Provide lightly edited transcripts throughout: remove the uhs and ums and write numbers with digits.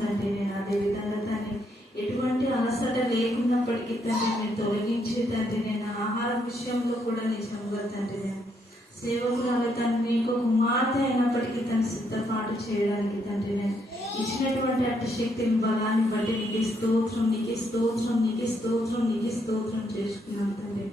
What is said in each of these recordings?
తండ్రి నేను అదే విధంగా తండ్రి ఎటువంటి అలసట లేకున్నప్పటికీ తండ్రి నేను తొలగించి తండ్రి నేను ఆహార విషయంలో కూడా నిజంగా తండ్రి నేను సేవకురాలు తండ్రి నీకు కుమార్తె అయినప్పటికీ తను సిద్ధపాటు చేయడానికి తండ్రి నేను ఇచ్చినటువంటి అట్టి శక్తిని బలాన్ని బట్టి నీకు స్తోత్రం నీకు స్తోత్రం నీకు స్తోత్రం నీకు స్తోత్రం చేసుకున్నాను తండ్రి.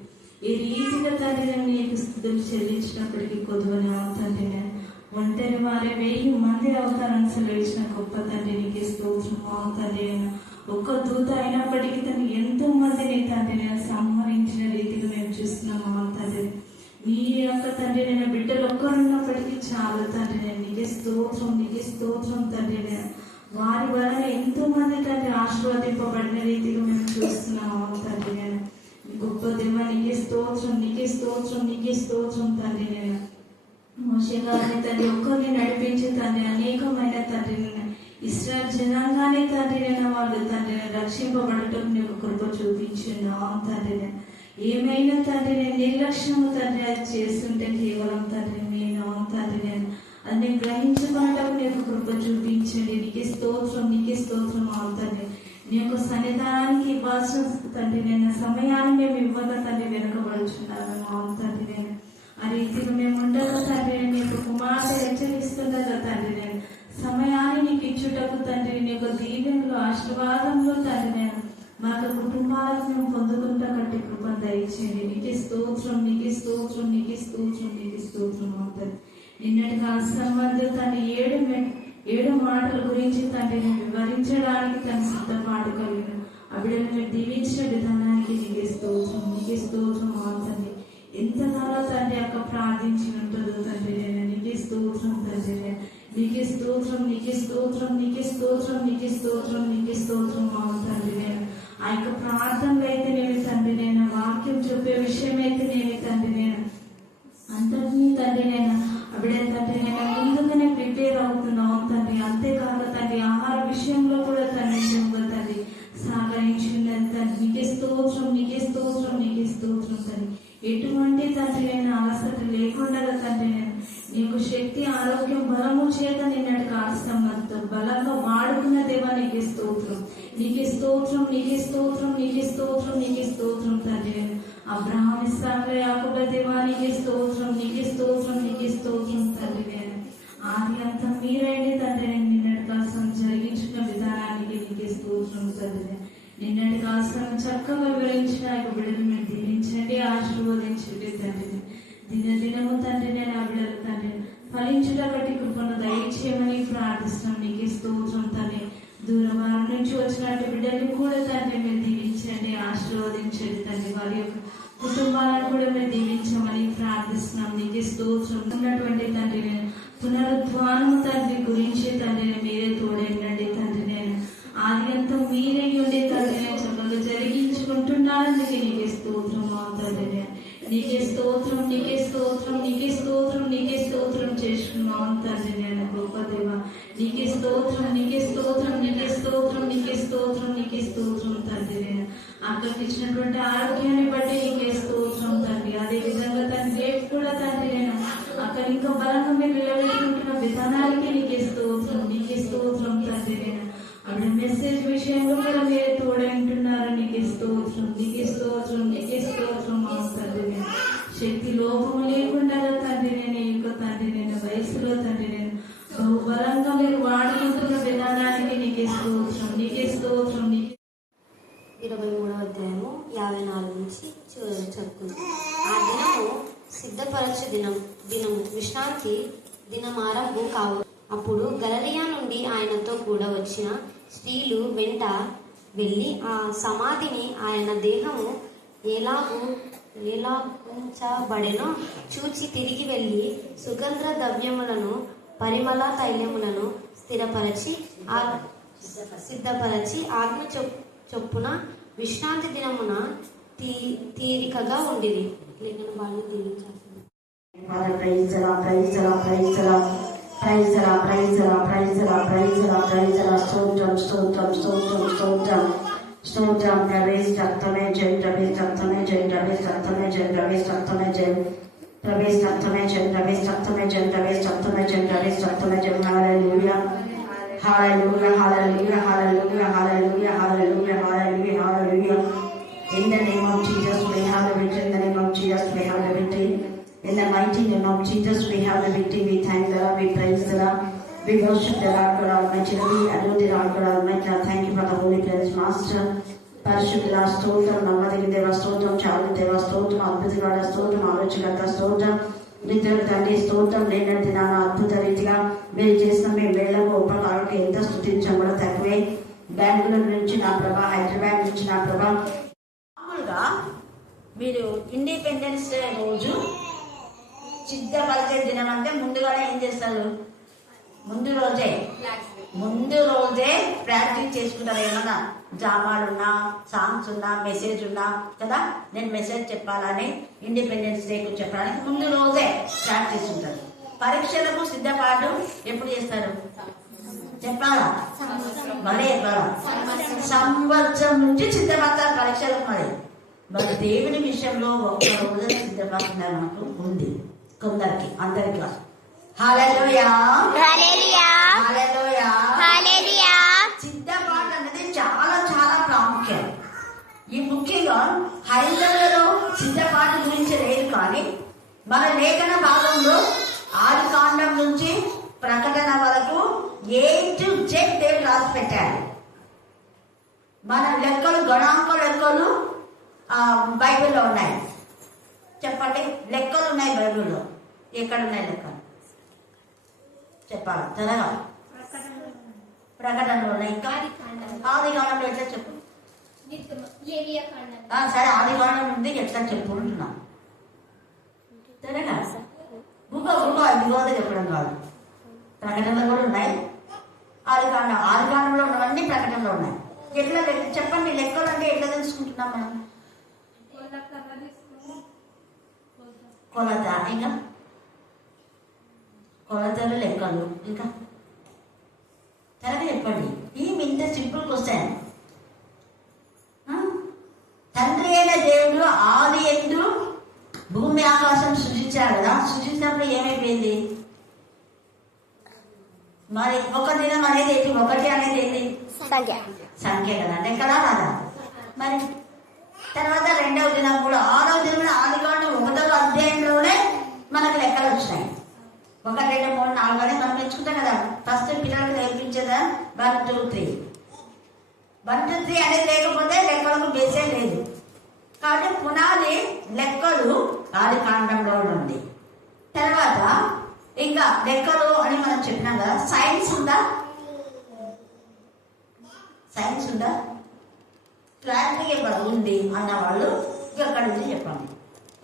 ఈ రీతిగా తండ్రి నేను నీకు స్థుతులు చెల్లించినప్పటికీ కొద్దువని తండ్రి నేను ఒంటరి వారే 1000 మంది అవతారాన్ని సెలవించిన గొప్ప తండ్రి నీకు స్తోత్రం తండ్రి నేను ఒక్క దూత అయినప్పటికీ తను ఎంతో మందిని తండ్రి నేను సంహరించిన రీతిగా మేము చూస్తున్నాము తండ్రి. నీ యొక్క తండ్రి నేను బిడ్డలు ఒక్కరున్నప్పటికీ చాలు తండ్రి నేను నీకు స్తోత్రం తండ్రి నేను వారి వలన ఎంతో మంది తండ్రి ఆశీర్వదింపబడిన రీతిగా మేము చూస్తున్నాము తండ్రి నేను గొప్ప దేవ నీకే స్తోత్రం తండ్రి నేను మోషే గారిని తండ్రి ఒక్కరిని నడిపించి తండ్రి అనేకమైన తండ్రి నేను ఇశ్రాయేలు జనాంగానే తండ్రి నేను వాళ్ళు తండ్రి రక్షింపబడటం నీకు కృప చూపించున్నాం తండ్రి నేను ఏమైనా తండ్రి నేను నిర్లక్ష్యము తండ్రి అది చేస్తుంటే కేవలం తండ్రి నేను తండ్రి నేను అది గ్రహించుకోవటం నీకు కృప చూపించండి. నీకే స్తోత్రం తండ్రి నీ యొక్క సన్నిధానానికి ఇవ్వాల్సిన తండ్రి నేను సమయాన్ని మేము ఇవ్వగా తండ్రి వెనకబడుచున్నాము తండ్రి నేను ఆ రీతిగా మేము ఉండగా తండ్రి నీకు కుమార్తె హెచ్చరిస్తుండగా తండ్రి నేను సమయాన్ని నీకు ఇచ్చుటకు తండ్రి నీ యొక్క దీవెనలు ఆశీర్వాదంలో తండ్రి నేను మా యొక్క కుటుంబాలకు మేము పొందుకుంటా కట్టి కృప దయచేయండి. నీకే స్తోత్రం అవుతుంది. నిన్నటి కాలంలో తండ్రి 7 మాటల గురించి తండ్రి నేను వివరించడానికి తను సిద్ధపాటు కలిగిన అవిడని మీరు దీవించిన విధానానికి నీకే స్తోత్రం అవుతుంది. ఎంతకాలం తండ్రి అక్క ప్రార్థించి ఉంటుందో తండ్రి నేను నీకే స్తోత్రం తండ్రి నీకే స్తోత్రం అవుతుంది. నేను ఆ యొక్క ప్రార్థనలు అయితే నేను తండ్రి నేను వాక్యం చెప్పే విషయం అయితే నేను తండ్రి నేను అందరినీ తండ్రి నేను అప్పుడే తండ్రి నేను ముందుగానే ప్రిపేర్ అవుతున్నావు తండ్రి. అంతేకాక తండ్రి ఆహార విషయంలో కూడా తండ్రి తండ్రి సహకరించుకున్నది తండ్రి నీకే స్తోత్రం తండ్రి. ఎటువంటి తండ్రి నేను అలసట లేకుండా తండ్రి నేను నీకు శక్తి ఆరోగ్యం బలము చేత నిన్నటి కాస్తంతో బలంగా వాడుకున్న దేవా నీకే స్తోత్రం తండ్రి. అబ్రహాం ఇస్సాకు యాకోబు దేవా నీకే స్తోత్రం తండ్రి. నేను ఆది అంతం మీరైంది తండ్రి నేను నిన్నటి కాస్తం జరిగించుకున్న విధానానికి నీకే స్తోత్రం తండ్రి. నిన్నటి కాస్తం చక్కగా వివరించిన యొక్క బిడ్డను మీరు దీవించండి ఆశీర్వదించండి తండ్రి. దినము తండ్రి నేను ఆ బిడ్డలు తండ్రి ఫలించుట బట్టి కృపను దయచేయమని ప్రార్థిస్తున్నాం. నీకే స్తోత్రం తండ్రి. దూరవారం నుంచి వచ్చినట్టు బిడ్డలు కూడా తండ్రి మీరు దీవించండి ఆశీర్వదించండి తండ్రి. వారి యొక్క కుటుంబాలను కూడా మీరు దీవించమని ప్రార్థిస్తున్నాం. నీకే స్తోత్రం. ఉన్నటువంటి తండ్రి నేను పునరుద్ధానము తండ్రి గురించి తండ్రి మీరే తోడేనండి తండ్రి. నేను ఆది అంతా మీరే ఉండే తండ్రి నేను చక్కగా జరిగించుకుంటున్నానందుకే నీకే స్తోత్రం తండ్రి. నీకే స్తోత్రం చేసుకున్నాం తండ్రి. నేను గొప్ప దేవ నీకే స్తోత్రం తండ్రి. నేను అక్కడికి ఇచ్చినటువంటి ఆరోగ్యాన్ని బట్టి నీకే స్తోత్రం తండ్రి. అదే విధంగా తండ్రి రేపు కూడా తండ్రి నేను అక్కడ ఇంకా బలంగా మీరు నిలబెట్టుకుంటున్న విధానానికి నీకే స్తోత్రం తండ్రి. నేను అక్కడ మెసేజ్ విషయంలో కూడా మీరు తోడంటున్నారు. నీకే స్తోత్రం తండ్రి. శక్తి లోపము లేకుండా తండ్రి నేను యొక్క తండ్రి నేను వయసులో తండ్రి నేను బహుబలంగా మీరు వాడుకుంటున్న విధానానికి నీకే స్తోత్రం. 23వ అధ్యాయము 54 నుంచి చదువుకుందాం. ఆ దినము సిద్ధపరచు దినము విశ్రాంతి దినం ఆరంభం కావు. అప్పుడు గలిలయ నుండి ఆయనతో కూడా వచ్చిన స్త్రీలు వెంట వెళ్ళి ఆ సమాధిని ఆయన దేహము ఎలాగుంచబడెనో చూచి తిరిగి వెళ్ళి సుగంధ ద్రవ్యములను పరిమళ తైలములను సిద్ధపరచి ఆజ్ఞ చొప్పున విశ్రాంతి దినమున తీరికగా ఉండిరి. లేఖన వాళ్ళు దీవించారు. స్తోత్రం ప్రవేశ సప్తమే జయ ప్రవేశ సప్తమే జయ ప్రవేశ సప్తమే జయ ప్రవేశ సప్తమే జయ ప్రవేశ సప్తమే జయ ప్రవేశ సప్తమే జయ ప్రవేశ సప్తమే జయ ప్రవేశ సప్తమే జయ హల్లెలూయా Hallelujah, hallelujah, hallelujah, hallelujah, hallelujah, hallelujah, hallelujah. In the name of Jesus, we have the victory. In the name of Jesus, we have the victory. In the mighty name of Jesus, we have the victory. We thank the Lord, we praise the Lord, we worship the Lord God Almighty. We adore the Lord God Almighty. Thank you for the Holy Praise Master. పరిశుద్ధుల స్తోత్రం, నమ్మదగిన దేవ స్తోత్రం, చాలు దేవ స్తోత్రం, అద్భుతగాడ స్తోత్రం, ఆలోచనకర్త స్తోత్రం, నిత్యుడు తండ్రి స్తోత్రం. నిన్నటి దినాన అద్భుత రీతిగా మీరు చేసిన మేము వేళకు ఉపకారాలకు ఎంత స్తుతించడం కూడా తక్కువే. బెంగళూరు నుంచి నా ప్రభా, హైదరాబాద్ నుంచి నా ప్రభా. మామూలుగా మీరు ఇండిపెండెన్స్ డే రోజు సిద్ధపరిచే దినం అంటే ముందుగానే ఏం చేస్తారు? ముందు రోజే ప్రాక్టీస్ చేసుకుంటారు. ఏమన్నా డ్రామాలున్నా, సాంగ్స్ ఉన్నా, మెసేజ్ ఉన్నా కదా, నేను మెసేజ్ చెప్పాలని ఇండిపెండెన్స్ డేకు చెప్పడానికి ముందు రోజే ప్రాక్టీస్ ఉంటారు. పరీక్షలకు సిద్ధపాటు ఎప్పుడు చేస్తారు చెప్పాలా? మళ్ళీ చెప్పాలా? సంవత్సరం నుంచి సిద్ధపడతారు పరీక్షలకు. మరి దేవుని విషయంలో ఒక్క రోజున సిద్ధపడుతున్నారు మనకు ఉంది కొందరికి, అందరికి. హల్లెలూయా, హల్లెలూయా, హల్లెలూయా, హల్లెలూయా. సిద్ధపాటు అనేది చాలా చాలా ప్రాముఖ్యం. ఈ ముఖ్యంగా హైదరాబాద్లో సిద్ధపాటు గురించి లేదు, కానీ మన లేఖన భాగంలో ఆదికాండం నుంచి ప్రకటన వరకు A to Z దేవుడు రాసి పెట్టాడు. మన లెక్కలు, గణాంక లెక్కలు బైబిల్లో ఉన్నాయి. చెప్పండి, లెక్కలు ఉన్నాయి బైబిల్లో. ఎక్కడున్నాయి లెక్కలు చెప్పాలి త్వరగా. ప్రకటనలో ఉన్నాయి. ఇంకా ఆదికాండంలో ఎట్లా చెప్పు? సరే, ఆదికాండం నుండి ఎట్లా చెప్పు అంటున్నా త్వరగా. ఇదిగోదే చెప్పడం కాదు, ప్రకటనలో కూడా ఉన్నాయి. ఆదికాండంలో ఉన్నవన్నీ ప్రకటనలో ఉన్నాయి. ఎట్లా చెప్పండి, లెక్కలు అంటే ఎట్లా తెలుసుకుంటున్నాం మనం? కొలత, ఇంకా కొలతలు, లెక్కలు, ఇంకా త్వరగా చెప్పండి. ఇంత సింపుల్ క్వశ్చన్. తండ్రి అయిన దేవుడు ఆది యందు భూమి ఆకాశం సృజించాడు కదా. సృజించినప్పుడు ఏమైపోయింది? మరి ఒక దినం అనేది ఏంటి? ఒకటి అనేది ఏంటి? సంఖ్య కదా, లెక్కలా కాదా? మరి తర్వాత రెండవ దినం కూడా, 6వ దినం ఆదికాండం 1వ అధ్యాయంలోనే మనకు లెక్కలు వచ్చినాయి. 1, 2, 3, 4 అని మనం తెచ్చుకుంటాం కదా. ఫస్ట్ పిల్లలకు నేర్పించేదా 1, 2, 3. 1, 2, 3 అనేది లేకపోతే లెక్కలకు బేసే లేదు. కాబట్టి పునాది లెక్కలు ఆదికాండంలో ఉంది. తర్వాత ఇంకా లెక్కలు అని మనం చెప్పినాం కదా. సైన్స్ ఉందా? క్లారిటీగా ఉంది అన్న వాళ్ళు ఎక్కడి నుంచి చెప్పండి.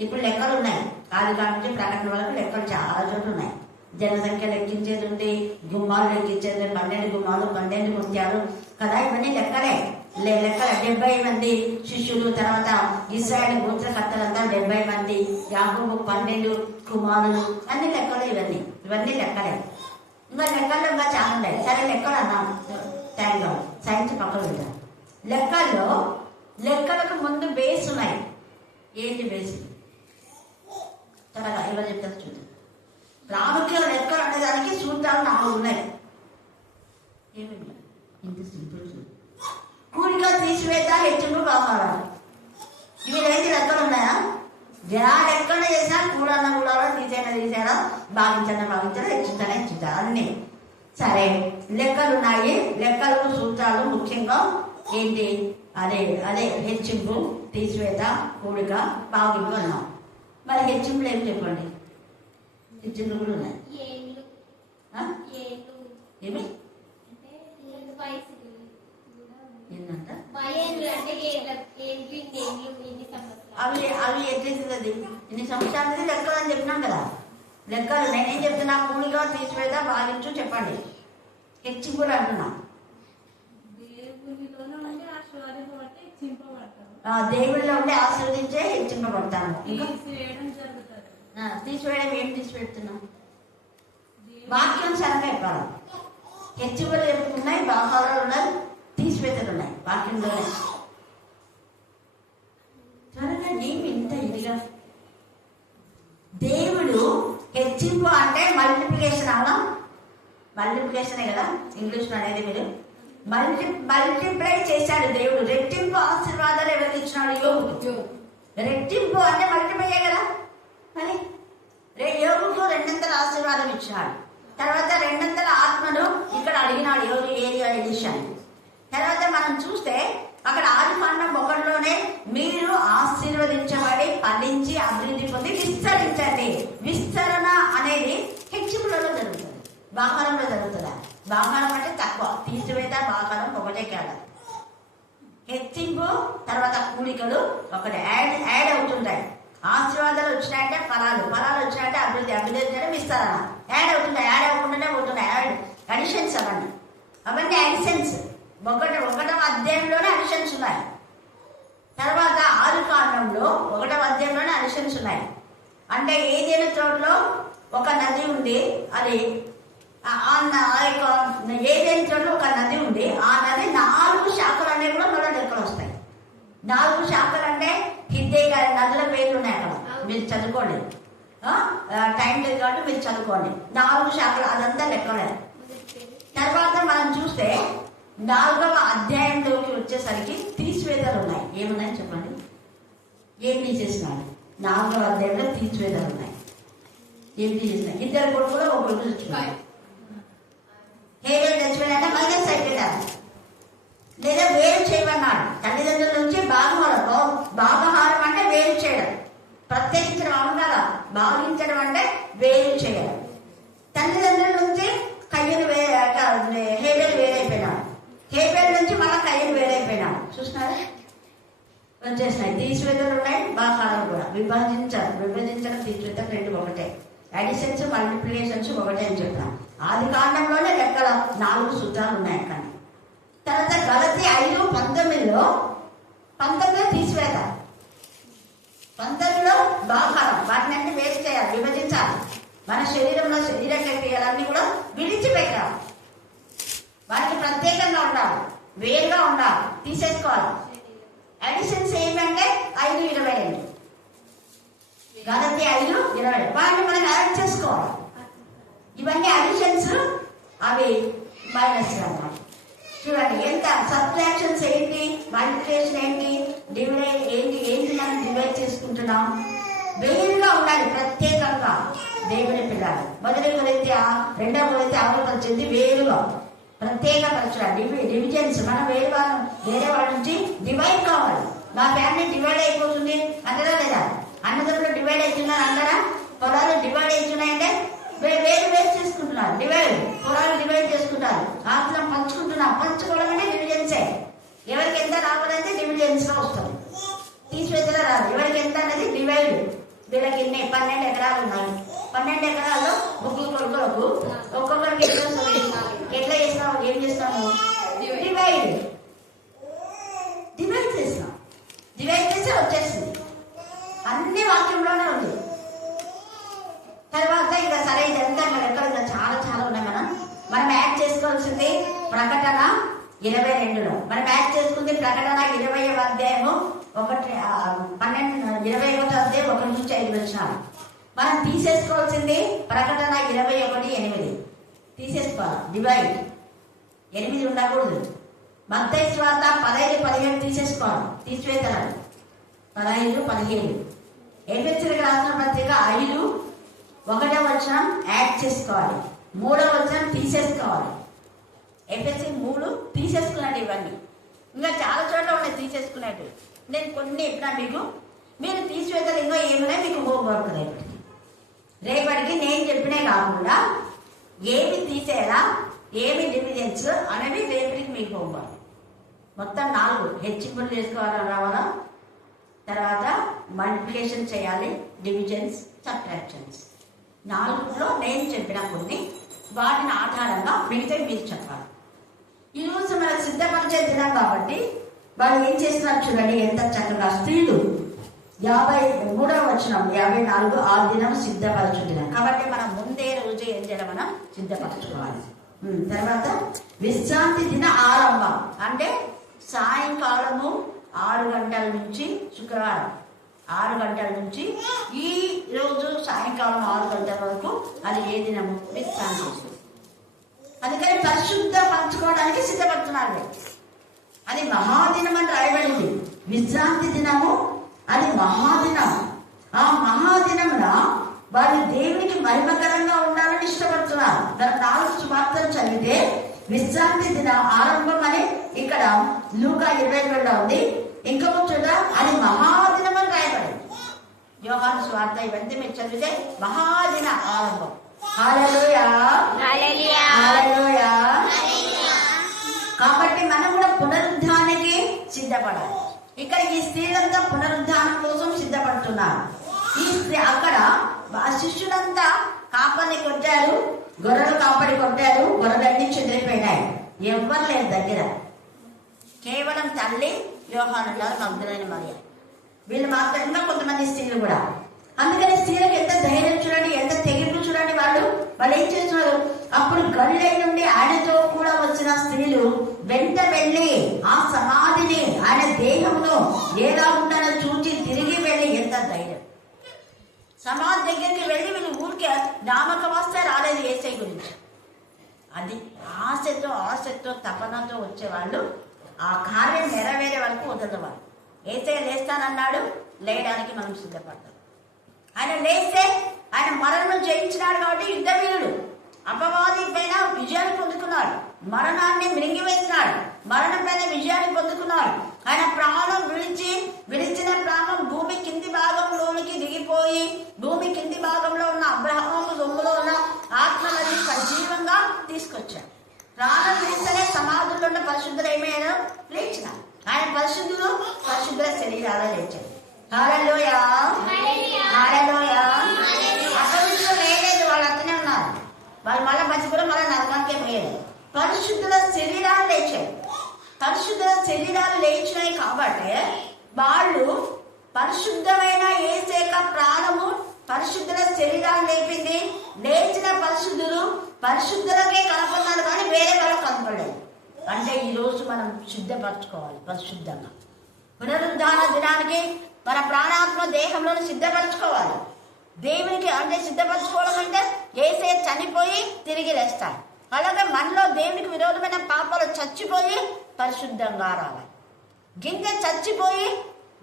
ఇప్పుడు లెక్కలు ఉన్నాయి. ఆదికాండం నుంచి ప్రకటన వరకు లెక్కలు చాలా చోట్ల ఉన్నాయి. జనసంఖ్య లెక్కించేది ఉంది, గుమ్మాలు లెక్కించేది, 12 గుమ్మాలు, 12 ముత్యాలు కదా. ఇవన్నీ లెక్కలే. లెక్కల 70 మంది శిష్యులు, తర్వాత ఇశ్రాయేలు గోత్రకర్తలంతా 70 మంది, యాకోబు 12 కుమారులు, అన్ని లెక్కలు. ఇవన్నీ లెక్కలే. ఇంకా లెక్కల్లో ఇంకా చాలా ఉన్నాయి. సరే, లెక్కలు అన్నాం, థ్యాంక్ యూ. సైన్స్ పక్కన పెట్టాం. లెక్కలకు ముందు బేస్ ఉన్నాయి. ఏంటి బేస్? త్వరగా ఎవరు చెప్తారు చూద్దాం. ప్రాముఖ్య లెక్కలు అనేదానికి సూత్రాలు 4 ఉన్నాయి. ఏమిటి? ఇంత సింపుల్. కూడిక, తీసివేత, హెచ్చింపు, భాగాలు. ఇవి 2 లెక్కలు ఉన్నాయా? లెక్కన చేసినా కూడన్న కూడాలో, తీసేనా, భాగించాలా, హెచ్చించాలా, అన్ని. సరే, లెక్కలు ఉన్నాయి. లెక్కలకు సూత్రాలు ముఖ్యంగా ఏంటి? అదే హెచ్చింపు, తీసివేత, కూడిక, భాగింపు అన్నాం. మరి హెచ్చింపులు ఏమి చెప్పండి? హెచ్చింపులు కూడా ఉన్నాయి. ఏమి? అవి ఎట్లేస్తుంది? ఇన్ని సంవత్సరాలది లెక్కలు అని చెప్పినాం కదా. లెక్కలు నేనేం చెప్తున్నా? కూడిగా, తీసివేత, భాగించు చెప్పండి. హెచ్చింపు కూడా అంటున్నా. దేవుడిలో ఉండి ఆశీర్వదించే హెచ్చింపబడతాము. ఇంకా తీసివేయడం ఏం తీసిపెడుతున్నాం? వాక్యం సరగా చెప్పాలి. హెచ్చింపులు ఉన్నాయి, భాగాలు ఉన్నాయి, తీసివేతలు ఉన్నాయి వాక్యంలోనే. త్వరగా ఏమి ఇంత ఇదిగా? దేవుడు హెచ్చింపు అంటే మల్టిప్లికేషన్ అవునా? మల్టిప్లికేషనే కదా ఇంగ్లీష్లో అనేది. మీరు మల్టిప్లై చేశాడు దేవుడు. రెట్టింపు ఆశీర్వాదాలు ఎవరికి ఇచ్చినాడు? యోగుకు. రెట్టింపు అంటే మల్టిప్లై కదా. మరి యోగుకు 200 ఆశీర్వాదం ఇచ్చినాడు. తర్వాత 200 ఆత్మను ఇక్కడ అడిగినాడు యోగి ఏరియా ఎలిషాని. తర్వాత మనం చూస్తే అక్కడ ఆదికాండం 1లోనే మీరు ఆశీర్వదించబడి ఫలించి అభివృద్ధి పొంది విస్తరించండి. విస్తరణ అనేది హెచ్చింపులలో జరుగుతుంది, బాహారంలో జరుగుతుందా? బాహారం అంటే తక్కువ, తీసివేత బాహారం ఒకటే కాదు. హెచ్చింపు తర్వాత కూడికలు ఒకటి యాడ్ అవుతుంటాయి. ఆశీర్వాదాలు వచ్చినాయంటే ఫలాలు వచ్చినాయంటే అభివృద్ధి వచ్చినట్టే విస్తరణ. యాడ్ అవుతుంటాయి, యాడ్ అవ్వకుండానే పోతున్నాయి. అడిషన్స్ అవన్నీ అడిషన్స్. ఒకటవ అధ్యాయంలోనే అడిషన్స్ ఉన్నాయి. తర్వాత ఆదికాండంలో 1వ అధ్యాయంలోనే అడిషన్స్ ఉన్నాయి. అంటే ఏదైనా తోటలో ఒక నది ఉంది, అది ఏదైనా చోట్ల ఒక నది ఉంది. ఆ నది 4 శాఖలు అనేవి కూడా మన లెక్కలు వస్తాయి. 4 శాఖలు అంటే హిద్దే గారి నదుల పేర్లు ఉన్నాయి అక్కడ, మీరు చదువుకోండి. టైం లేదు కాబట్టి మీరు చదువుకోండి. 4 శాఖలు అదంతా లెక్కలే. తర్వాత మనం చూస్తే 4వ అధ్యాయంలోకి వచ్చేసరికి తీసివేతలు ఉన్నాయి. ఏమున్నాయి చెప్పండి? ఏం తీసేసినాడు? 4వ అధ్యాయంలో తీసివేతలు ఉన్నాయి. ఏం తీసేసినాయి? 2 కొడుకులు ఒక కొడుకు తెచ్చుకున్నాడు. హేబేలు తెచ్చిపోయినంటే మైనస్ అయిపోయినారు, లేదా వేరు చేయమన్నాడు. తల్లిదండ్రుల నుంచి భాగహారం అంటే వేరు చేయడం, ప్రత్యేకించడం అవును కదా. భావించడం అంటే వేరు చేయడం. తల్లిదండ్రుల నుంచి హేబేలు వేరైపోయినాడు. హేబేలు నుంచి మళ్ళీ కయ్యను వేరైపోయినాడు. చూసినారా? వచ్చేసినాయి. తీసివేతలు ఉన్నాయి, భాగహారం కూడా. విభజించడం తీసివేతలు 2 ఒకటే. అడిషన్స్ మల్టిప్లికేషన్స్ ఒకటే అని చెప్పాను. ఆదికాండంలోనే లెక్కల 4 సూత్రాలు ఉన్నాయి అక్కడ. తర్వాత గలతీ 5:19లో తీసివేత, 19లో బాహారం. వాటిని అన్ని వేస్ట్ చేయాలి, విభజించాలి. మన శరీరంలో శరీర క్రియలన్నీ కూడా విడిచిపెట్టాలి. వాటికి ప్రత్యేకంగా ఉండాలి, వేరుగా ఉండాలి, తీసేసుకోవాలి. అడిషన్స్ ఏంటంటే 5:22, గలతీ 5:20. వాటిని మనం యాడ్ చేసుకోవాలి. ఇవన్నీ అడిషన్స్, అవి మైనస్ అన్నమాట. చూడండి ఎంత సబ్ట్రాక్షన్స్ ఏంటి, మల్టిప్లికేషన్ ఏంటి, డివైడ్ ఏంటి మనం డివైడ్ చేసుకుంటున్నాం. వేరుగా ఉండాలి, ప్రత్యేకంగా. దేవుని పిల్లలు 1 కొరింథీ 2:18 వేరుగా ప్రత్యేకపరచాలి. డివిజన్స్. మనం వేరే వాళ్ళ నుంచి డివైడ్ కావాలి. మా ఫ్యామిలీ డివైడ్ అయిపోతుంది అంటారా లేదా? అన్నదమ్ములు డివైడ్ అవుతున్నారు అంటారా? పొలాలు డివైడ్ అవుతున్నాయంటే వేరు చేసుకుంటున్నారు. పొలాలు డివైడ్ చేసుకుంటారు. ఆస్తులను పంచుకోవడం అంటే డివిజన్సే. ఎవరికి ఎంత రావాలంటే డివిజన్స్ లో వస్తుంది, తీసివేతలో రాదు. ఎవరికి ఎంత అనేది డివైడ్. వీళ్ళకి 12 ఎకరాలు ఉన్నాయి. 12 ఎకరాల్లో ముగ్గురు కొడుకులకు ఒక్కొక్కరికి ఎట్లా వస్తుంది? ఎట్లా చేస్తాము? ఏం చేస్తాము? డివైడ్ చేస్తాం. డివైడ్ చేస్తే వచ్చేసింది. అన్ని వాక్యంలోనే ఉంది. తర్వాత ఇక సరే ఇదంతా ఎక్కడ చాలా ఉన్నాయి. మనం యాడ్ చేసుకోవాల్సింది ప్రకటన 22లో. మనం యాడ్ చేసుకుంది ప్రకటన 20వ అధ్యాయము 21వ అధ్యాయం 1 నుంచి 5 వచనాలు. మనం తీసేసుకోవాల్సింది ప్రకటన 21:8 తీసేసుకోవాలి. డివైడ్ 8 ఉండకూడదు. మత్తయి సువార్త 15:17 తీసేసుకోవాలి. తీసివేతలు 15:17. ఎఫెసీయులకు రాసిన పత్రిక 5:1వ వచనం యాడ్ చేసుకోవాలి. 3వ వచనం తీసేసుకోవాలి. ఎఫెసీ 3 తీసేసుకున్నాడు. ఇవన్నీ ఇంకా చాలా చోట్ల ఉన్నాయి తీసేసుకున్నట్టు. నేను కొన్ని చెప్పినా మీకు. మీరు తీసివేతలు ఇంకా ఏమైనా మీకు హోంవర్క్ రేపటికి నేను చెప్పినే కాకుండా ఏమి తీసేయాలా, ఏమి డివిజన్స్ అనేవి రేపటికి మీకు హోంవర్క్. మొత్తం 4 హెచ్చింపులు చేసుకోవాలని రావాలా. తర్వాత మల్టిప్లికేషన్ చేయాలి, డివిజన్స్, సబ్ట్రాక్షన్స్. 4లో నేను చెప్పిన కొన్ని, వాటిని ఆధారంగా మిగతా మీరు చెప్పాలి. ఈరోజు మనకు సిద్ధపరిచే దినం కాబట్టి వాళ్ళు ఏం చేస్తున్నారు చూడండి ఎంత చక్కగా. స్త్రీలు 53వ వచనం 54 ఆ దినం సిద్ధపరచు దినం. కాబట్టి మనం ముందే రోజు ఏం చేయాలి? మనం సిద్ధపరచుకోవాలి. తర్వాత విశ్రాంతి దిన ఆరంభం అంటే సాయంకాలము 6 గంటల నుంచి, శుక్రవారం 6 గంటల నుంచి ఈ రోజు సాయంకాలం 6 గంటల వరకు అది ఏ దినము? విశ్రాంతి. అందుకని పరిశుద్ధ పంచుకోవడానికి సిద్ధపడుతున్నారు. అది మహాదినం అని రాయబడింది. విశ్రాంతి దినము అది మహాదినం. ఆ మహాదినమున వారు దేవునికి మహిమకరంగా ఉండాలని ఇష్టపడుతున్నారు. దాని 4 సువార్తలు చదివితే విశ్రాంతి దిన ఆరంభం అని ఇక్కడ లూకా 22లో ఉంది. ఇంకొక చోట అది మహాదినం అని రాయబడింది. యోహాను సువార్త ఇవన్నీ మీరు చదివితే మహాదిన ఆరంభం. హల్లెలూయా, హల్లెలూయా, హల్లెలూయా. కాబట్టి మనం కూడా పునరుద్ధానికి సిద్ధపడాలి. ఇక్కడ ఈ స్త్రీలంతా పునరుద్ధానం కోసం సిద్ధపడుతున్నారు. ఈ స్త్రీ అక్కడ శిష్యులంతా కాపరిని కొట్టారు, గొర్రెలు కాపరి కొట్టారు, గొర్రెలన్నీ చెదిరిపోయినాయి. ఎవ్వరు లేరు దగ్గర. కేవలం తల్లి, యోహాను గారు, మగ్దలేని మరియ, వీళ్ళు మాత్రమే, కొంతమంది స్త్రీలు కూడా. అందుకని స్త్రీలకు ఎంత ధైర్యం చూడండి, ఎంత తెగింపు చూడండి. వాళ్ళు ఏం చేస్తున్నారు? అప్పుడు గలిలయ నుండి ఆయనతో కూడా వచ్చిన స్త్రీలు వెంట వెళ్ళి ఆ సమాధిని, ఆయన దేహంలో ఎలా ఉండాలో చూచి తిరిగి వెళ్ళి, ఎంత ధైర్యం! సమాధి దగ్గరికి వెళ్ళి వీళ్ళు ఊరికే నామకం వస్తే రాలేదు యేసయ్య గురించి. అది ఆశతో తపనతో వచ్చేవాళ్ళు ఆ కార్యం నెరవేరే వరకు వదలవాళ్ళు. యేసయ్య లేస్తానన్నాడు, లేయడానికి మనం సిద్ధపడతాం. ఆయన లేస్తే ఆయన మరణం జయించినాడు కాబట్టి యుద్ధవీరుడు. అపవాది పైన విజయాన్ని పొందుకున్నాడు, మరణాన్ని మింగివేసినాడు, మరణం పైన విజయాన్ని పొందుకున్నాడు. ఆయన ప్రాణం విడిచిన ప్రాణం భూమి కింది భాగంలోనికి దిగిపోయి, భూమి కింది భాగంలో ఉన్న అబ్రహాము సొమ్ములో ఉన్న ఆత్మలని సజీవంగా తీసుకొచ్చాడు. ప్రాణం విడిస్తేనే సమాధుల్లో ఉన్న పరిశుద్ధులు ఏమైనా లేచినారు. ఆయన పరిశుద్ధుల శరీరాలు లేచారు. హల్లెలూయా, హల్లెలూయా. అపవిత్రులు వేయలేదు, వాళ్ళు అతనే ఉన్నారు. వాళ్ళు మళ్ళీ బతికి మళ్ళీ నరకానికే పోయారు. పరిశుద్ధుల శరీరాలు లేచాయి. పరిశుద్ధుల శరీరాలు లేచినాయి కాబట్టి వాళ్ళు పరిశుద్ధమైన యేసయ్య ప్రాణము పరిశుద్ధుల శరీరాలు లేపింది. లేచిన పరిశుద్ధులకే కనపడినారు కానీ వేరే వాళ్ళకి కనపడలేదు. అంటే ఈరోజు మనం సిద్ధపరచుకోవాలి పరిశుద్ధంగా. పునరుద్ధాన దినానికి మన ప్రాణాత్మ దేహంలో సిద్ధపరచుకోవాలి. దేవునికి అంటే సిద్ధపరచుకోవడం అంటే యేసయ్య చనిపోయి తిరిగి లేస్తాడు. అలాగే మనలో దేవునికి విరోధమైన పాపాలు చచ్చిపోయి పరిశుద్ధంగా రావాలి. గింజ చచ్చిపోయి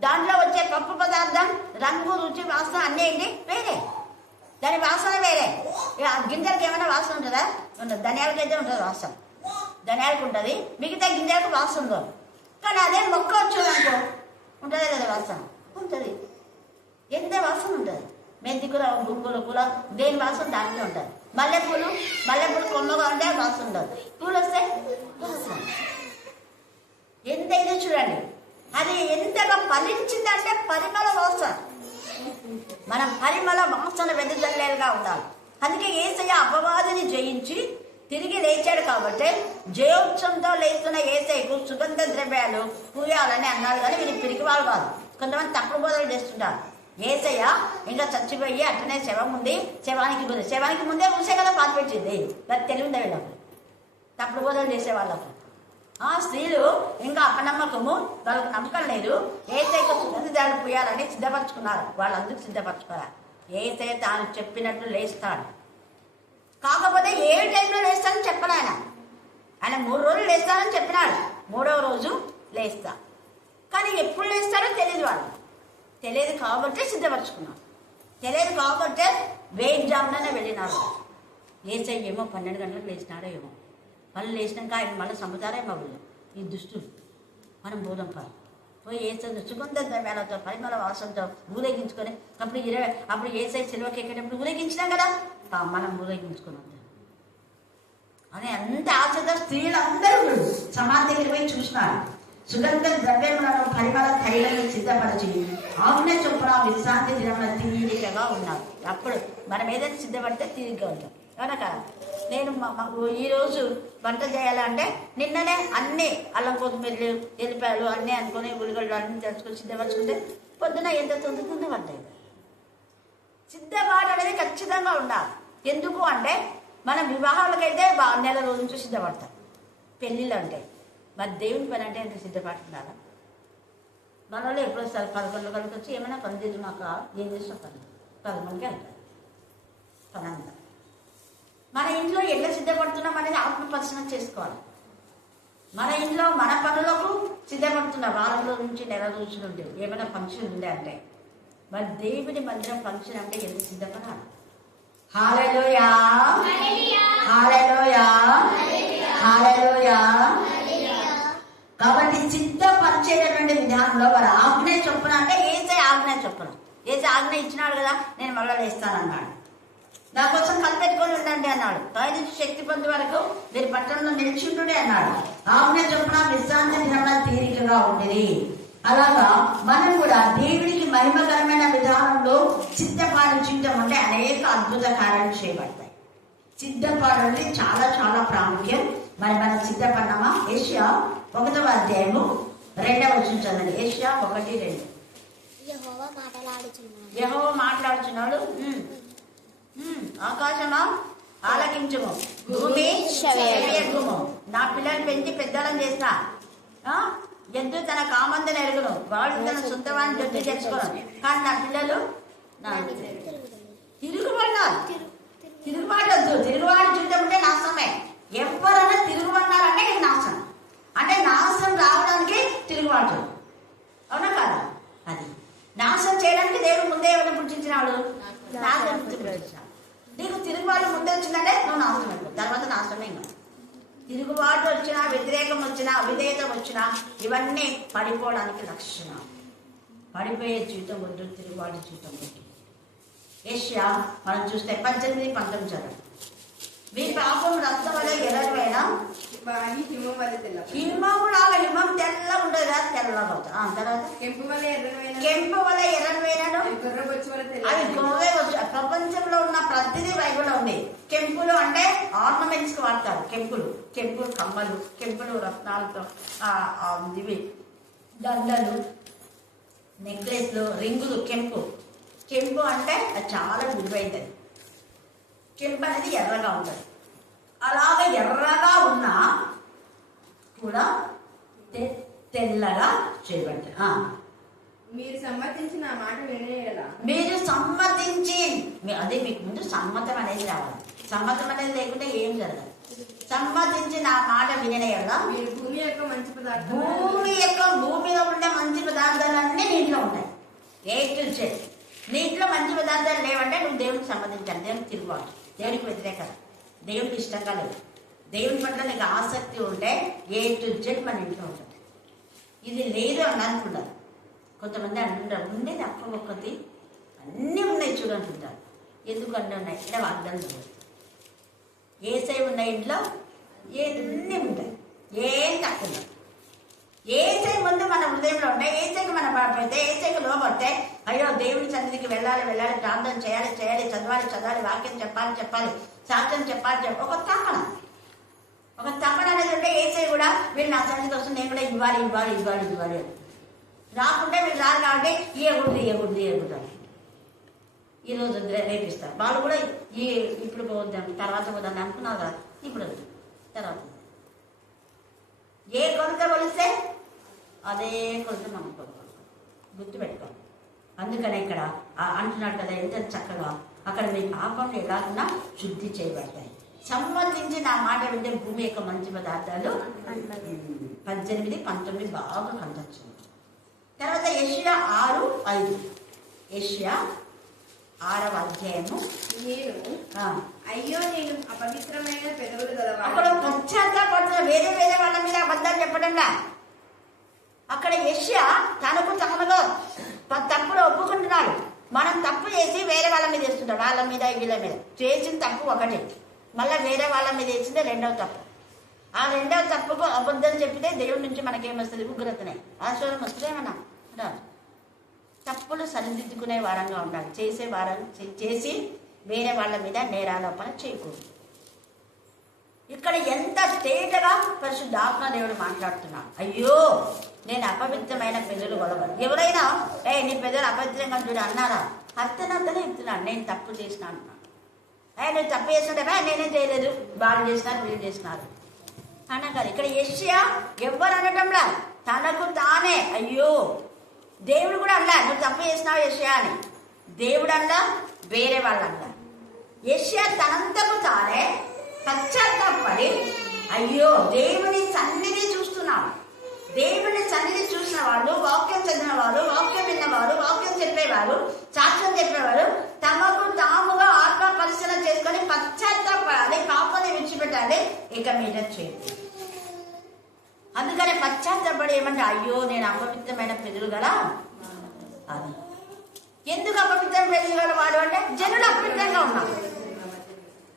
దాంట్లో వచ్చే పప్పు పదార్థం రంగు, రుచి, వాసన అన్నీ ఏంటి వేరే, దాని వాసన వేరే. ఆ గింజలకి ఏమైనా వాసన ఉంటుందా? ఉండదు. ధనియాలకైతే ఉంటుంది వాసన, ధనియాలకు ఉంటుంది, మిగతా గింజలకు వాసన ఉండదు. కానీ అదే మొక్క వచ్చేదనుకో ఉంటుంది కదా వాసన, ఉంటుంది. ఎంత వాసన ఉంటుంది. మెంతి కూర, గుంగుల కూర, దేని వాసన దాంట్లో ఉంటుంది. మల్లెపూలు కొమ్మగా ఉంటే వాసన ఉండదు. పూలు వస్తే వాసన. ఎంతైతే చూడండి, అది ఎంతగా ఫలించిందంటే పరిమళ వాసన. మనం పరిమళ వాసన వెదజల్లేలుగా ఉండాలి. అందుకే యేసయ్య అపవాదిని జయించి తిరిగి లేచాడు కాబట్టి జయోత్సవంతో లేస్తున్న యేసయ్యకు సుగంధ ద్రవ్యాలు పూయాలని అన్నాడు. కానీ వీళ్ళు పిరికివాళ్ళు కాదు. కొంతమంది తప్పుడు బోధలు చేస్తుంటారు. యేసయ్య ఇంకా చచ్చిపోయి అట్లనే శవం ఉంది, శవానికి ముందే మూసే కదా పాతి పెట్టింది. అది తెలివిందా వీళ్ళకు, తప్పుడు బోధలు చేసే వాళ్ళకు. ఆ స్త్రీలు ఇంకా అపనమ్మకము, వాళ్ళకు నమ్మకం లేదు. యేసయ్యకు సుగంధ ద్రవ్యాలు పూయాలని సిద్ధపరచుకున్నారు. వాళ్ళందుకు సిద్ధపరచుకోవాలి. యేసయ్య తాను చెప్పినట్లు లేస్తాడు. కాకపోతే ఏ టైంలో లేస్తానని చెప్పాడు ఆయన 3 రోజులు లేస్తానని చెప్పినాడు. 3వ రోజు లేస్తా. కానీ ఎప్పుడు లేస్తాడో తెలియదు. వాళ్ళు తెలియదు కాబట్టి సిద్ధపరచుకున్నాడు. తెలియదు కాబట్టి వేగ్జామునే వెళ్ళినాడు. యేసయ్య ఏమో 12 గంటలకు లేచినాడో ఏమో. మళ్ళీ లేచినాక ఆయన మళ్ళీ చంపుతారేమో వీళ్ళు, ఈ దుష్టులు. మనం పోదాం పోయి యేసయ్య సుగంధ ద్రవ్యాలతో పరిమళ వాసనతో ఊరేగించుకొని అప్పుడు యేసయ్య సిలువకి ఎక్కేటప్పుడు ఊరేగించినాం కదా, మనం ఊరేగించుకున్నాం అని అంత ఆశతో స్త్రీలందరూ సమాధి దగ్గర పోయి చూసినారు. సుగంధ ద్రవ్యములను పరిమళ తైలను సిద్ధపరిచి ఆజ్ఞ చొప్పున విశ్రాంతి దినమున తీరికగా ఉన్నారు. అప్పుడు మనం ఏదైనా సిద్ధపడితే తీరిగ్గా ఉంటాం. కనుక నేను ఈరోజు వంట చేయాలంటే నిన్ననే అన్నీ అల్లం, కొత్తిమీరలు, ఎల్లిపాయలు అన్నీ అనుకుని ఉల్లిగడ్డలు అన్నీ తెచ్చుకొని సిద్ధపరచుకుంటే పొద్దున ఎంత తొందరగా వంట. సిద్ధపాటు అనేది ఖచ్చితంగా ఉండాలి. ఎందుకు అంటే మనం వివాహాలకైతే నెల రోజు నుంచి సిద్ధపడతాం. పెళ్ళిళ్ళు అంటే మరి దేవుని పని అంటే ఎంత సిద్ధపాటు ఉండాలా? మన వాళ్ళు ఎప్పుడు వస్తారు? 11 గంటలకు వచ్చి ఏమైనా పని చేసి మాకు ఏం చేస్తాం, పని 11కి వెళ్తారు పని అంతా. మన ఇంట్లో ఎట్లా సిద్ధపడుతున్నాం అనేది ఆత్మ పరిశీలన చేసుకోవాలి. మన ఇంట్లో మన పనులకు సిద్ధపడుతున్న వారం రోజుల నుంచి నెల రోజుల నుండి ఏమైనా ఫంక్షన్ ఉండే అంటే మరి దేవుని మందిరం ఫంక్షన్ అంటే ఎంత సిద్ధపడాలి. హల్లెలూయా హల్లెలూయా హల్లెలూయా. కాబట్టి సిద్ధపరిచేటటువంటి విధానంలో వారు ఆజ్ఞ చొప్పున అంటే ఏసే ఆజ్ఞ చొప్పున ఏసే ఆజ్ఞ ఇచ్చినాడు కదా, నేను మళ్ళా వేస్తానన్నాడు. నా కోసం కనిపెట్టుకొని ఉండండి అన్నాడు. పైనుంచి శక్తి పొందే వరకు మీరు పట్టణంలో నిలిచిండుడే అన్నాడు. ఆజ్ఞ చొప్పున విశ్రాంతి దినంలో తీరికగా ఉండేది. అలాగా మనం కూడా దేవుడికి మహిమకరమైన విధానంలో సిద్ధపాటు చేయడం అంటే అనేక అద్భుత కార్యాలు చేయబడతాయి. సిద్ధపాటు చాలా చాలా ప్రాముఖ్యం. మరి మనం సిద్ధపడ్డామా? ఏషియా 1వ అధ్యాయము 2వ వచనం చదవండి. ఏషియా 1:2. యెహోవా మాట్లాడుచున్నాడు, ఆకాశమా ఆలకించుము, భూమి చెవియొగ్గుము. నా పిల్లల్ని పెంచి పెద్దలను చేసిన ఎద్దు తన కామందని ఎరుగును, వాడు తన సొంతవాన్ని జొట్టు తెచ్చుకోను. కానీ నా పిల్లలు తిరుగుబడినారు. తిరుగుబాటు తిరుగుబాటు చూడటం అంటే నాశనమే. ఎవరైనా తిరుగుబడినారంటే నీకు నాశనం. అంటే నాశనం రావడానికి తిరుగుబాటు, అవునా కాదా? అది నాశనం చేయడానికి దేవుడు ముందే ఎవరిని పుట్టించినాడు? నాశనం పుట్టించినాడు. నీకు తిరుగుబాటు ముందే వచ్చిందంటే నువ్వు నాశనం అయిపోయి తర్వాత నాశనమే. ఇంకా తిరుగుబాటు వచ్చినా, వ్యతిరేకం వచ్చినా, అవిధేయత వచ్చినా ఇవన్నీ పడిపోవడానికి లక్షణం. పడిపోయే జీవితం వద్దు, తిరుగుబాటు జీవితం వద్దు. ఏషియా మనం చూస్తే 18-19 చదవండి. మీ పాపం రక్తం వల్ల ఎర్రమైనా హిమములాగా, హిమం తెల్లగా ఉంటుంది కదా, తెల్లగా అవుతుంది. తర్వాత కెంపు వల్ల ఎర్రమైనను అవి గోవే వచ్చు. ప్రపంచంలో ఉన్న ప్రతిదీ బైబిల్లో ఉంది. కెంపులు అంటే ఆర్నమెంట్స్ కి వాడతారు. కెంపులు కమ్మలు, కెంపులు రత్నాలతో ఇవి దండలు, నెక్లెస్లు, రింగులు. కెంపు అంటే అది చాలా విలువైనది. కెంపు అనేది ఎర్రగా ఉంటుంది. అలాగే ఎర్రగా ఉన్నా కూడా తెల్లగా చేయబడ్డాయి. మీరు సమ్మతించిన మాట వినేలా, మీరు సమ్మతించి, అదే మీకు ముందు సమ్మతం అనేది రావాలి. సమ్మతం అనేది లేకుంటే ఏం జరగదు. సమ్మతించి నా మాట వినేలా మీరు భూమి యొక్క మంచి పదార్థం, భూమిలో ఉండే మంచి పదార్థాలన్నీ నీటిలో ఉంటాయి. నీటిలో మంచి పదార్థాలు లేవంటే నువ్వు దేవుడికి సంబంధించాలి. దేవుడికి తిరుగుబాటు, దేవుడికి వ్యతిరేకత, దేవుడికి ఇష్టంగా లేదు. దేవుని పట్ల నీకు ఆసక్తి ఉంటే A-Z మన ఇంట్లో ఉంటుంది. ఇది లేదు అని అనుకుంటారు. కొంతమంది అంటుంటారు ఉండేది అక్క ఒక్కటి అన్నీ ఉన్నాయి చూడంటుంటారు. ఎందుకు అన్నీ ఉన్నాయి అంటే వాగ్దానం లేదు. ఏసై ఉన్న ఇంట్లో అన్నీ ఉంటాయి, ఏం తక్కువ. ఏసై ముందు మన హృదయంలో ఉంటాయి. ఏసైకి మన పడితే, ఏసైకి లోపడితే అయ్యో దేవుని సన్నిధికి వెళ్ళాలి, ప్రార్థన చేయాలి, చదవాలి, వాక్యం చెప్పాలి, సాక్ష్యం చెప్పాలి. ఒక తపన అనేది ఉంటే ఏసై కూడా వీళ్ళు నా సన్నిధికి వస్తుంది, నేను కూడా ఇవ్వాలి రాకుంటే వీళ్ళు రారు కాబట్టి ఇవ్వకూడదు ఈరోజు రేపిస్తారు. వాళ్ళు కూడా ఇప్పుడు పోద్దాం, తర్వాత పోదాం అనుకున్నారు కదా, ఇప్పుడు తర్వాత ఏ కొలత కొలిస్తే అదే కొలత మనం కొలుకోవాలి, గుర్తుపెట్టుకోవాలి. అందుకనే ఇక్కడ అంటున్నాడు కదా ఎంత చక్కగా, అక్కడ మీ పాపంలో ఎలాగున్నా శుద్ధి చేయబడతాయి. సంబంధించి నా మాట వింటే భూమి యొక్క మంచి పదార్థాలు 18-19 బాగా కనవచ్చు. తర్వాత యెషయా 6:5. యెషయా 6వ అధ్యాయము. అయ్యో నేను అపవిత్రమైన పెదవులు గలవాడు. అక్కడ పశ్చాత్తాపడుతున్న వేరే వాళ్ళ మీద అబద్ధాలు చెప్పడంలా. అక్కడ యెషయా తనకుగా తప్పులు ఒప్పుకుంటున్నాడు. మనం తప్పు చేసి వేరే వాళ్ళ మీద వేస్తుంటాం, వాళ్ళ మీద వీళ్ళ మీద. చేసిన తప్పు ఒకటే, మళ్ళీ వేరే వాళ్ళ మీద వేసిందే రెండవ తప్పు. ఆ రెండవ తప్పుకు అబద్ధం చెప్పితే దేవుడి నుంచి మనకేమొస్తుంది? ఉగ్రతనే, ఆశ్చర్యం వస్తుంది. ఏమన్నా తప్పులు సరిదిద్దుకునే వారంగా ఉండాలి. చేసి వేరే వాళ్ళ మీద నేరారోపణ చేయకూడదు. ఇక్కడ ఎంత తేటగా పరిశుద్ధాత్మ దేవుడు మాట్లాడుతున్నాడు. అయ్యో నేను అపవిత్రమైన పెదవులు గొడవలు. ఎవరైనా నీ పెదవులు అపవిత్రంగా చూడు అన్నారా? అర్థనంతనే చెప్తున్నాడు, నేను తప్పు చేసిన అంటున్నాను. నువ్వు తప్పు చేస్తుంటే నేనే చేయలేదు, వాళ్ళు చేసినారు, వీళ్ళు చేసినారు అన్నా కాదు. ఇక్కడ యెషయా ఎవ్వరు అనటంలా, తనకు తానే. అయ్యో దేవుడు కూడా అన్నా నువ్వు తప్పు చేసినావు యెషయా అని. దేవుడు అన్నా, వేరే వాళ్ళు అన్నా. యెషయా తనంతకు తానే పశ్చాత్తాపడి అయ్యో దేవుని సన్నిధి చూస్తున్నాడు. దేవుని సన్నిధి చూసిన వాళ్ళు, వాక్యం చదివిన వాళ్ళు, వాక్యం విన్నవారు, వాక్యం చెప్పేవారు, శాస్త్రం చెప్పేవారు తమకు తాముగా ఆత్మ పరిశీలన చేసుకొని పశ్చాత్తాపడాలి, పాపాన్ని విడిచిపెట్టాలి, ఇక మీద చేయాలి. అందుకని పశ్చాత్తాపడి ఏమంటే అయ్యో నేను అపవిత్రమైన పెదవులు గల అది. ఎందుకు అపవిత్రమైన పెదవులు గల వాడు అంటే జనులు అపవిత్రంగా ఉన్నారు.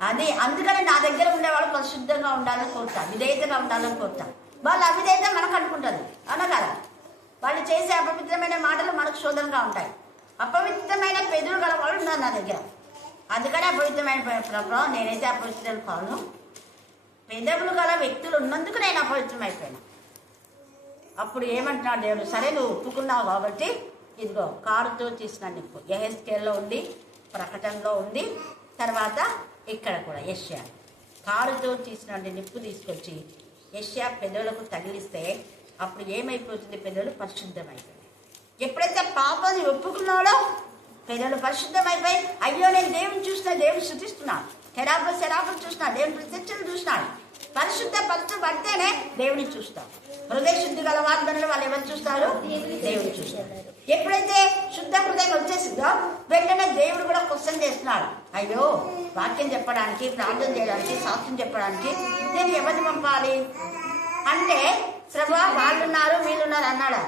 అది అందుకని నా దగ్గర ఉండేవాళ్ళు పరిశుద్ధంగా ఉండాలని కోరుతా, విధేయతగా ఉండాలని కోరుతా. వాళ్ళ అవిధేయత మనకు అనుకుంటుంది అన్న కదా. వాళ్ళు చేసే అపవిత్రమైన మాటలు మనకు శోధనగా ఉంటాయి. అపవిత్రమైన పెదవులు గల వాళ్ళు ఉన్నారు నా దగ్గర. అందుకని అపవిత్రమైన ప్రభావం నేనైతే అపవిత్రం కాను. పెదవులు గల వ్యక్తులు ఉన్నందుకు నేను అపవిత్రమైపోయాను. అప్పుడు ఏమంటున్నాడు దేవుడు, సరే నువ్వు ఒప్పుకున్నావు కాబట్టి ఇదిగో కారుతో తీసిన నిప్పు యెహెజ్కేలులో ఉంది, ప్రకటనలో ఉంది, తర్వాత ఇక్కడ కూడా యెషయా కారుతో తీసిన నిప్పు తీసుకొచ్చి యెషయా పెదవులకు తగిలిస్తే అప్పుడు ఏమైపోతుంది? పెదవులు పరిశుద్ధమైపోయి. ఎప్పుడైతే పాపాన్ని ఒప్పుకున్నాడో పెదవులు పరిశుద్ధమైపోయి అయ్యో నేను దేవుని చూసినా, దేవుని శుద్ధిస్తున్నాడు, శరాపులు చూసినా, దేవుని ప్రత్యక్షలు చూసినాడు. పరిశుద్ధ పడితేనే దేవుని చూస్తాం. హృదయ శుద్ధి గల వాగ్దానాలు వాళ్ళు ఎవరు చూస్తారు? దేవుని చూస్తారు. ఎప్పుడైతే శుద్ధ హృదయం వచ్చేసిందో వెంటనే దేవుడు కూడా క్వశ్చన్ చేస్తున్నాడు, అయ్యో వాక్యం చెప్పడానికి, ప్రార్థన చేయడానికి, సాక్ష్యం చెప్పడానికి నేను ఎవరిని పంపాలి అంటే శ్రమ వాళ్ళున్నారు వీళ్ళున్నారు అన్నాడా?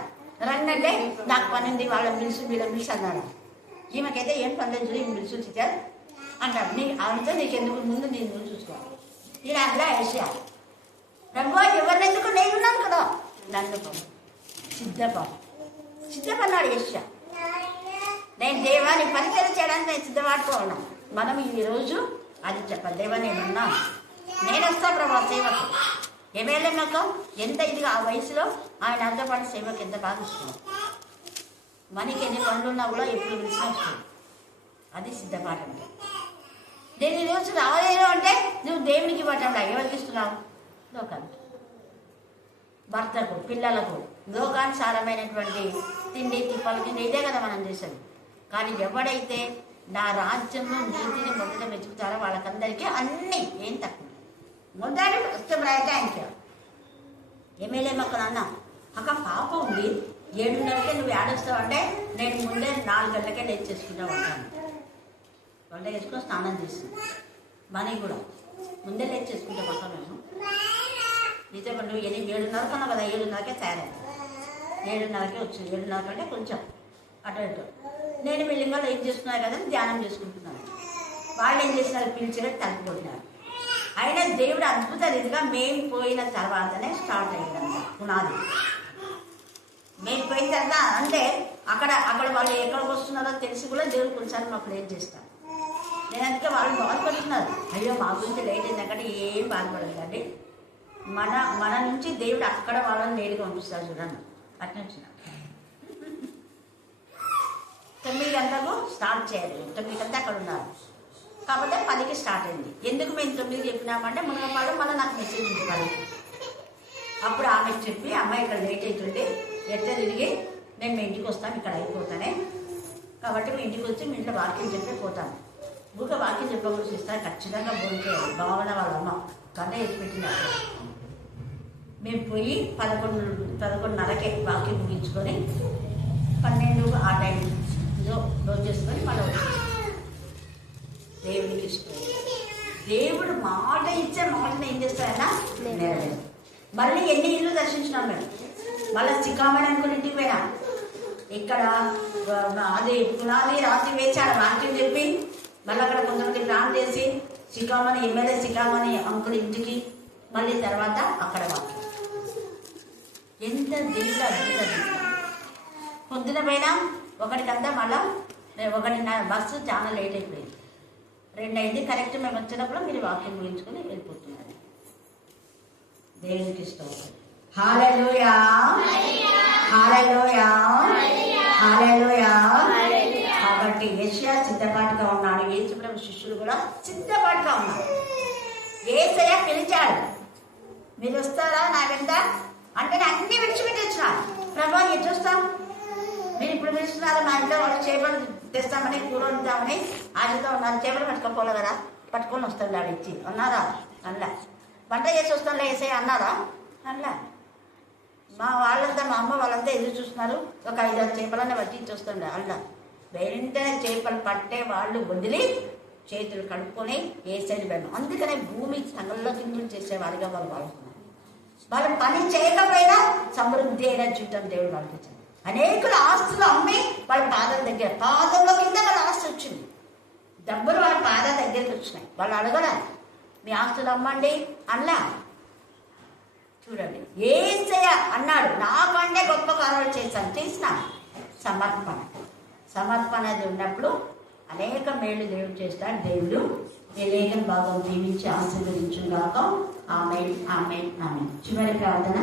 రండి నాకు పని ఉంది, వాళ్ళని పిలుసు వీళ్ళని పిలుసు అన్నాడు. ఈమెకైతే ఏం పని లేదు, పిలుసు టీచర్ అంటాడు. ఆమెతో నీకెందుకు, ముందు నేను నువ్వు చూసుకోవాలి. నేను అట్లా యెషయా ప్రభు ఎవరినెందుకు, నేనున్నాను కదా, నన్ను సిద్ధపన్నాడు యెషయా. నేను దేవాన్ని పరిచయం చేయడానికి నేను సిద్ధపడుకోవాలను. మనం ఈరోజు అది చెప్పాలి, దేవా నేనున్నా, నేను వస్తా ప్రభా సేవకు. ఏమేళ్ళకు ఎంత ఇదిగా ఆ వయసులో ఆయన అర్థపడి సేవకు ఎంత బాగా ఇస్తున్నాం. మనకి ఎన్ని పనులు ఉన్నా కూడా ఎప్పుడు పిలిచినా వస్తుంది. అది సిద్ధపాటు అంటే. నేను ఈరోజు రాలేదు అంటే నువ్వు దేవునికి ఇవ్వటంలా ఎవరికి ఇస్తున్నావు? లోకానికి, భర్తకు, పిల్లలకు, లోకానుసారమైనటువంటి తిండి తిప్పల కింద ఇదే కదా మనం చేసేది. కానీ ఎవడైతే నా రాజ్యంలో నీతిని మొదట వెతుకుతారో వాళ్ళకందరికీ అన్నీ ఏం తక్కువ. మొదటి ఇష్టమైతే ఆయనకి ఎమ్మెల్యే మొక్కలు అన్నా అక్క పాపం ఉంది 7:30కే నువ్వు ఏడొస్తావు అంటే నేను ముందే 4 గంటలకే లేచి చేసుకుంటా ఉంటాను. వంట వేసుకొని స్నానం చేస్తాను. మనీ కూడా ముందే లేచి చేసుకుంటా పక్క మేము నిజం. నువ్వు 7:30 కన్నా కదా, 7:30కే తయారైంది. 7:30కే వచ్చింది. 7:30 కంటే కొంచెం అటు ఇటు. నేను వీళ్ళంగా ఏం చేస్తున్నారు కదా ధ్యానం చేసుకుంటున్నాను. వాళ్ళు ఏం చేస్తున్నారు? పిలిచి తలుపుకుంటున్నారు. అయినా దేవుడు అద్భుత రీతిగా మేము పోయిన తర్వాతనే స్టార్ట్ అయ్యిందంట పునాది. మేము పోయిన తర్వాత అంటే అక్కడ వాళ్ళు ఎక్కడికి వస్తున్నారో తెలిసి కూడా దేవుడు కొంచెం మాకు లేట్ చేస్తారు. నేను అందుకే వాళ్ళు బాధపడుతున్నారు, అయ్యో మా గురించి లేట్ అయింది అక్కడ. ఏం బాధపడదు అండి. మన నుంచి దేవుడు అక్కడ వాళ్ళని లేటుగా పంపిస్తారు. చూడండి అట్లా వచ్చిన 9 గంటలకు స్టార్ట్ చేయాలి. 9 గంటలు అక్కడ ఉన్నారు కాబట్టి 10కి స్టార్ట్ అయింది. ఎందుకు మేము 9 చెప్పినామంటే మునగపాడు మళ్ళీ నాకు మెసేజ్ ఇవ్వాలి. అప్పుడు ఆమెకు చెప్పి అమ్మాయి ఇక్కడ లేట్ అవుతుంది, ఎట్లా తిరిగి నేను మీ ఇంటికి వస్తాను, ఇక్కడ అయిపోతానే కాబట్టి మీ ఇంటికి వచ్చి మీ ఇంట్లో వాక్యం చెప్పి పోతాను. ఊక వాక్యం చెప్పకూడదు ఇస్తాను, ఖచ్చితంగా భోంచేయాలి. భావన వాళ్ళ అమ్మ గంట వేసి పెట్టినప్పుడు మేము పోయి 11:30కే వాక్యం ముగించుకొని 12 ఆ టైంలో రోజు చేసుకొని మళ్ళీ వచ్చేస్తాం. దేవుడికి ఇష్టం. దేవుడు మాట ఇచ్చే మాటను ఏం చేస్తారన్నా నెరవేరు. మళ్ళీ ఎన్ని ఇల్లు దర్శించినాం మేము. మళ్ళీ చికామణి అనుకుని ఇంటికి పోయినా. ఇక్కడ అది పునాది రాత్రి వేచాడు వాక్యం చెప్పి మళ్ళీ అక్కడ కొంతమంది ప్లాన్ చేసి చికామణి ఎమ్మెల్యే చికామణి అంకుల్ ఇంటికి మళ్ళీ తర్వాత అక్కడ వాక్యం. ఎంత దేవుడు అద్భుతం. పొద్దున పోయినా 1 మళ్ళా 1:30 బస్సు చాలా లేట్ అయిపోయింది. 2 అయింది కరెక్ట్. మేము వచ్చినప్పుడు మీరు వాక్యం ముగించుకొని వెళ్ళిపోతున్నారు. దేవునికి ఇష్టం. హల్లెలూయా హల్లెలూయా హల్లెలూయా. కాబట్టి యెషయా సిద్ధపాటుగా ఉన్నాడు. యేసుప్రభు శిష్యులు కూడా సిద్ధపాటుగా ఉన్నారు. యేసయ్య పిలిచాడు, మీరు వస్తారా నా వెంట అంటే అన్ని విడిచిపెట్టి వచ్చినాడు. ప్రభా ఎటు వస్తాం? మీరు ఇప్పుడు పిలుస్తున్నారు మా ఇంట్లో వాళ్ళు చేపలు తెస్తామని కూర వండుతామని ఆశతో ఉన్నారు. చేపలు పట్టుకోపోలే కదా, పట్టుకొని వస్తాడు డాడీ ఇచ్చి అన్నారా? అల్లా. వంట చేసి వస్తానులే వేసే అన్నారా? అల్లా. మా వాళ్ళంతా మా అమ్మ వాళ్ళంతా ఎదురు చూస్తున్నారు. ఒక 5-6 చేపలన్నీ పట్టి ఇచ్చి వస్తుండే అల్లా. వెంటనే చేపలు పట్టే వాళ్ళు వదిలి చేతులు కడుక్కొని వేసేది వెళ్ళం. అందుకనే భూమి సంగల్లో కిందులు చేసేవారిగా వాళ్ళు వాడుతున్నారు. వాళ్ళు పని చేయకపోయినా సమృద్ధి అయిన జీవితం దేవుడు వాళ్ళకి ఇచ్చాడు. అనేకుల ఆస్తులు అమ్మి వాళ్ళ పాదం దగ్గర, పాదంలో కింద వాళ్ళ ఆస్తి వచ్చింది. డబ్బులు వాళ్ళ పాదాల దగ్గరికి వచ్చినాయి. వాళ్ళు అడగరా మీ ఆస్తులు అమ్మండి అన్నా. చూడండి, యేసయ్య అన్నాడు నాకంటే గొప్ప కార్యాలు చేశాను. చేసిన సమర్పణ ఉన్నప్పుడు అనేక మేళ్ళు దేవుడు చేస్తాడు. దేవుడు ఈ లేఖన భాగం దీవించి ఆశీర్వదించుగాక. ఆమేన్ ఆమేన్ ఆమేన్. చివరి ప్రార్థన.